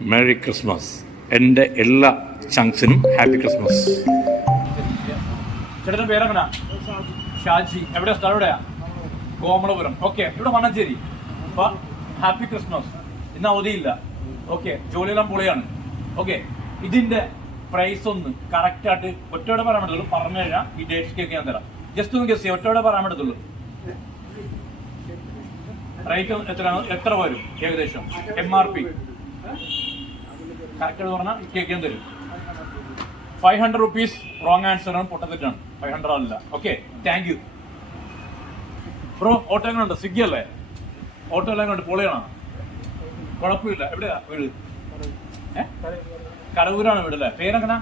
Merry Christmas എന്റെ എല്ലാ ചങ്സിനും happy Christmas ചേട്ടന്റെ പേരെങ്ങനാ ഷാജി. എവിടെയാ? സ്ഥലം എവിടെയാ? കോമളപുരം. ഓക്കെ ഇവിടെ മണ്ണഞ്ചേരി. അപ്പൊ ഹാപ്പി ക്രിസ്മസ് ഇന്ന് അവധിയില്ല. ഓക്കെ ജോലിയെല്ലാം പൊളിയാണ്. ഓക്കെ ഇതിന്റെ പ്രൈസ് ഒന്ന് കറക്റ്റ് ആയിട്ട് ഒറ്റയോടെ പറയാൻ പറ്റത്തുള്ളൂ. പറഞ്ഞു കഴിഞ്ഞാൽ ഈ ഡേറ്റ്സ്ക്കൊക്കെ കേക്ക് ഞാൻ തരാം. ജസ്റ്റ് ഒന്ന് ഗസ് ചെയ്യാം. പറയാൻ പറ്റത്തുള്ളൂ. റേറ്റ് എത്ര എത്ര വരും? ഏകദേശം. എം ആർ പി കറക്റ്റ് പറഞ്ഞാൽ കേൾക്കാൻ തരും five hundred rupees wrong answer ആണ് പൊട്ടത്തെറ്റാണ് ഫൈവ് ഹൺഡ്രഡ് അല്ല okay thank you bro auto എങ്ങനെ ഉണ്ട് സ്വിഗ്ഗി അല്ലേ? ഓട്ടോ എല്ലാം കണ്ട് പൊളിയാണോ? കുഴപ്പമില്ല. എവിടെയാ വീട്? കടവൂരാണ് വീട് അല്ലേ? പേരെങ്ങനെ?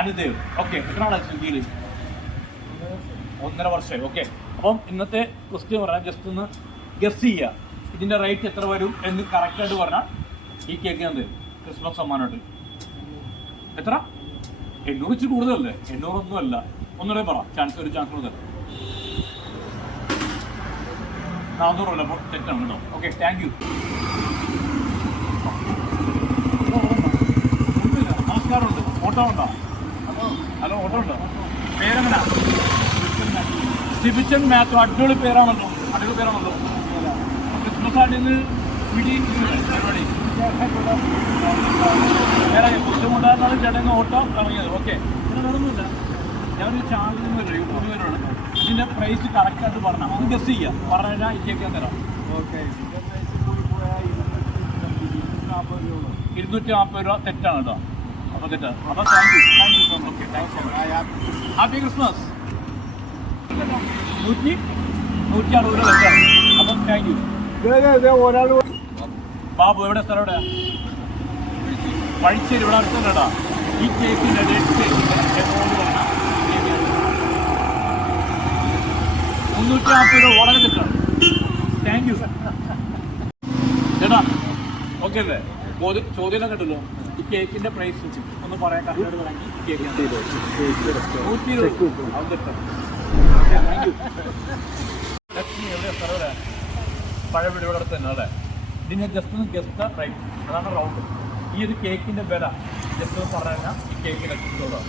അനുദേവ് ഓക്കെ എത്ര നാളായി സ്വിഗ്ഗിയിൽ ഒന്നര വർഷമായി ഓക്കെ അപ്പം ഇന്നത്തെ ക്വസ്റ്റ്യൻ പറയാം. ജസ്റ്റ് ഒന്ന് ഗസ് ചെയ്യുക ഇതിന്റെ റേറ്റ് എത്ര വരും എന്ന് കറക്റ്റായിട്ട് പറഞ്ഞാൽ ഈ കേക്ക് ഞാൻ തരും ക്രിസ്മസ് സമ്മാനമായിട്ട്. എത്ര? എണ്ണൂറ് ഇച്ചിരി കൂടുതലല്ലേ? എണ്ണൂറൊന്നും അല്ല ഒന്നുകൂടെ പറ. ചാൻസ് ഒരു ചാൻസ് കൂടുതൽ. നാന്നൂറല്ല അപ്പോൾ തെറ്റാണ് കേട്ടോ. ഓക്കെ താങ്ക് യു നമസ്കാരമുണ്ട്. ഓട്ടോ ഉണ്ടോ? ഹലോ ഓട്ടോ ഉണ്ടോ? പേരെങ്ങനാ സിബിച്ചൻ മാത്യു. അടിപൊളി പേരാണല്ലോ. അടിപൊളി പേരാണല്ലോ. ക്രിസ്മസ് ആയിട്ട് ഇന്ന് പിടി പരിപാടി. വേറെ ബുദ്ധിമുട്ടായിരുന്നാലും ചേട്ടൻ ഓട്ടോ ഇറങ്ങിയത്. ഓക്കെ പിന്നെ വേറൊന്നുമില്ല. ഞാനൊരു ചാനലിൽ നിന്ന് വരും യൂട്യൂബിൽ വരുവാണ് ഇതിന്റെ പ്രൈസ് കറക്റ്റായിട്ട് പറഞ്ഞാൽ ഒന്ന് ഗസ് ചെയ്യാം. പറഞ്ഞു കഴിഞ്ഞാൽ ഇരിക്കാൻ തരാം ഇരുന്നൂറ്റി നാൽപ്പത് രൂപ തെറ്റാണ് കേട്ടോ. അപ്പോൾ തെറ്റാണ് അപ്പോൾ thank you thank you so much okay thank you happy Christmas നൂറ്റി നൂറ്റി അറുപത് രൂപ തെറ്റാണ് അപ്പം താങ്ക് യു ഒരാൾ ബാബു എവിടെ സ്ഥലം എവിടെ പഴിച്ചേരി ഇവിടെ അടുത്തല്ലടാ ഈ കേസിന്റെ മുന്നൂറ്റി നാൽപ്പത് രൂപ വളരെ കിട്ടണം താങ്ക് യു ചേട്ടാ ഓക്കെ അല്ലേ? ചോദ്യം കിട്ടല്ലോ ഈ കേക്കിന്റെ പ്രൈസ് ഒന്ന് പറയാൻ കറക്റ്റ് വാങ്ങി കേക്ക് നൂറ്റി ഇവിടെ അടുത്ത് തന്നെ അല്ലേ? ഇതിനെ ജസ്റ്റ് ഒന്ന് ഗസ്റ്റ് റൈറ്റ് അതാണ് റൗണ്ട് ഈ ഒരു കേക്കിന്റെ വില. ജസ്റ്റ് ഒന്ന് പറഞ്ഞാൽ ഈ കേക്കിന് എത്തിച്ചോളാം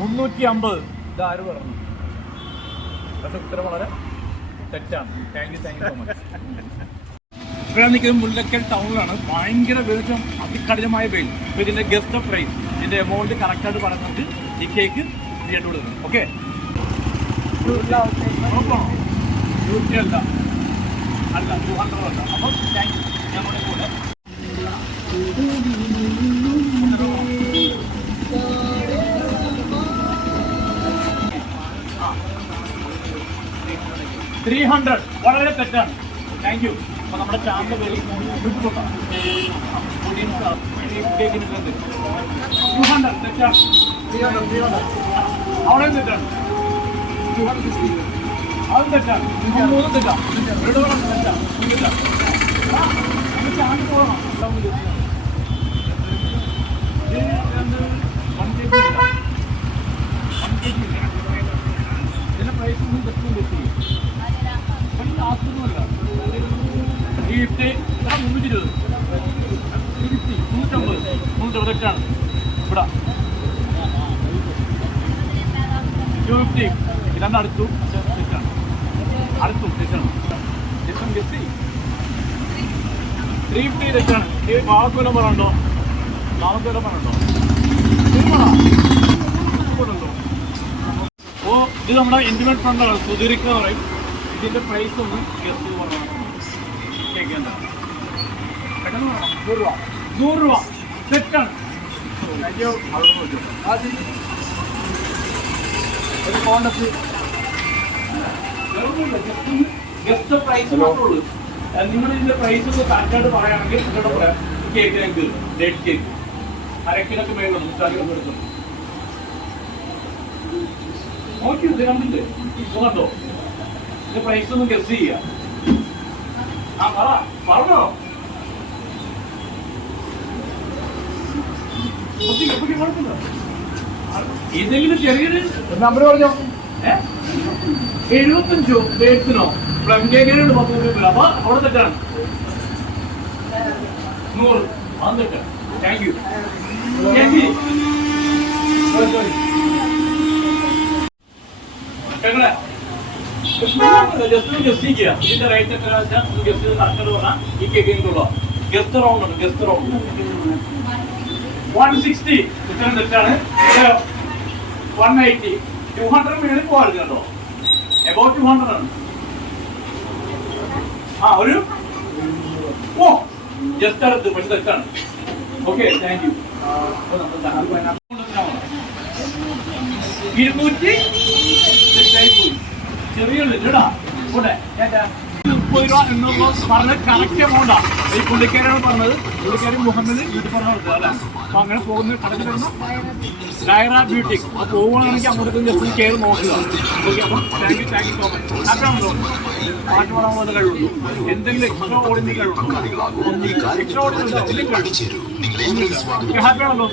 മുന്നൂറ്റി അമ്പത് ഇത് ആര് പറഞ്ഞു? പക്ഷെ ഉത്തരം വളരെ തെറ്റാണ്. Thank you thank you so much ഇവിടെ നിൽക്കുന്നത് മുല്ലക്കൽ ടൗണിലാണ് ഭയങ്കര വെളിച്ചം അതികഠിനമായ വെയിൽ. അപ്പോൾ ഇതിന്റെ ഗസ്റ്റ് ഓഫ് പ്രൈസ് ഇതിന്റെ എമൗണ്ട് കറക്റ്റായിട്ട് പറയുന്നത് ഈ കേക്ക് ചെയ്യേണ്ടി കൊടുക്കുന്നത് ഓക്കെ നൂറ്റി അല്ല ടു ഹൺഡ്രഡ് അല്ല അപ്പോൾ താങ്ക് യു ത്രീ ഹൺഡ്രഡ് വളരെ തെറ്റാണ്. താങ്ക് യു അപ്പോൾ നമ്മുടെ ചാനൽ പേര് ടു ഹൺഡ്രഡ് തെറ്റാണ്. തെറ്റാണ് അതും ഹൺഡ്രഡ് അവിടെ തെറ്റാം ഇവിടെ വേണം തെറ്റാം തെറ്റാം പോകണം വൺ കെ ജി ഇല്ല. വൺ കെ ജി ഇല്ല. ഇതിന്റെ പ്രൈസ് ഒന്നും ജസ്റ്റ് വെച്ച് ഈ ഫിഫ്റ്റി മുന്നൂറ്റി ഇരുപത് ഫിഫ്റ്റി മുന്നൂറ്റമ്പത് മുന്നൂറ്റമ്പത് തെറ്റാണ് ഇവിടെ ടു ഫിഫ്റ്റി തെറ്റാണ് അടുത്തു തെറ്റാണ് ജസ്റ്റ് ഗസ് ത്രീ ഫിഫ്റ്റി ഈ മാവക്ക് നമ്പർ ഉണ്ടോ? വല്ലതും പറയണ്ടോ ഉണ്ടോ? ഓ ഇത് നമ്മുടെ ഇന്റിമേറ്റ് ഫണ്ടാണ് സുധീരിക്ക എന്ന് പറയും. ഇതിന്റെ പ്രൈസ് ഒന്ന് ഗസ് ചെയ്ത് പറഞ്ഞു കേൾക്കേണ്ട. പെട്ടെന്ന് പറയണം. നൂറ് രൂപ. നൂറ് രൂപ. തെറ്റാണ്. ഒരു അവിടെ നോക്കൂ. ജസ്റ്റ് ഒരു ഗസ്റ്റ് പ്രൈസ് മാത്രമേ ഉള്ളൂ. നിങ്ങൾ ഇതിന്റെ പ്രൈസ് ഒന്ന് കറക്റ്റായിട്ട് പറയുകയാണെങ്കിൽ നിങ്ങളുടെ പറയാം കേക്ക് ഞങ്ങൾക്ക് ഡേറ്റ് കേക്ക് അരക്കിലൊക്കെ വേണം മുക്കാലിലൊക്കെ എടുക്കും നോക്കി ഇത് കണ്ടില്ലേ? കണ്ടോ? ഇതിന്റെ പ്രൈസ് ഒന്ന് ഗസ് ചെയ്യുക ആ പറ പറഞ്ഞോ? കുഴപ്പമില്ല. ഏതെങ്കിലും ചെറിയൊരു നമ്പർ പറഞ്ഞോ? ഏ? എഴുപത്തഞ്ചോ പ്ലം കേക്കിനോട് പത്ത് രൂപ അപ്പൊ അവിടെ തെറ്റാണ്. നൂറ്. വന്നിട്ട് താങ്ക് യു ഞങ്ങളെ ജസ്റ്റ് ഗസ്റ്റ് ചെയ്യാം ഇതിന്റെ റേറ്റ് എത്ര വെച്ചാൽ ഗസ്റ്റ് കറക്റ്റ് പറഞ്ഞാൽ ഈ കേക്കിനുള്ള ഗസ്റ്റ് റൗണ്ട് ഉണ്ട് ഗസ്റ്റ് റൗണ്ട് വൺ സിക്സ്റ്റി ഇത്രയും തെറ്റാണ്. വൺ എയ്റ്റി ടു ഹൺഡ്രഡ് മേളിൽ പോകാൻ എബൌട്ട് ടു ഹൺഡ്രഡ് ആണ്. ആ ഒരു? ഓ ജസ്റ്റ് അടുത്ത് പക്ഷെ തെറ്റാണ്. ഓക്കെ താങ്ക് യു ഇരുന്നൂറ്റി തെറ്റായി പോയി. ചെറിയ ഇല്ലടാ കൂടെ മുപ്പത് രൂപ എന്നുള്ളത് പറഞ്ഞ കറക്റ്റ് എമൗണ്ടാ ഈ പുള്ളിക്കാരാണ് പറഞ്ഞത്. പുള്ളിക്കാരി മുഹമ്മദ് ബ്യൂട്ടി പറഞ്ഞ അല്ലേ? അപ്പൊ അങ്ങനെ പോകുന്ന കടന്നു വരുന്ന. ഡയറ ബ്യൂട്ടി. അപ്പൊ പോവുകയാണെങ്കിൽ അങ്ങോട്ട് ജസ്റ്റ് കയറി നോക്കുക. ഓക്കെ അപ്പം thank you thank you so much ഹാപ്പിയാണല്ലോ പാട്ട് പാടാൻ പോകുന്ന കഴിവുള്ളൂ. എന്തെങ്കിലും എക്സ്ട്രാ ഓടിന്റെ കഴിവുണ്ടോ എക്സ്ട്രാ ഓടിന്റെ ഹാപ്പിയാണല്ലോ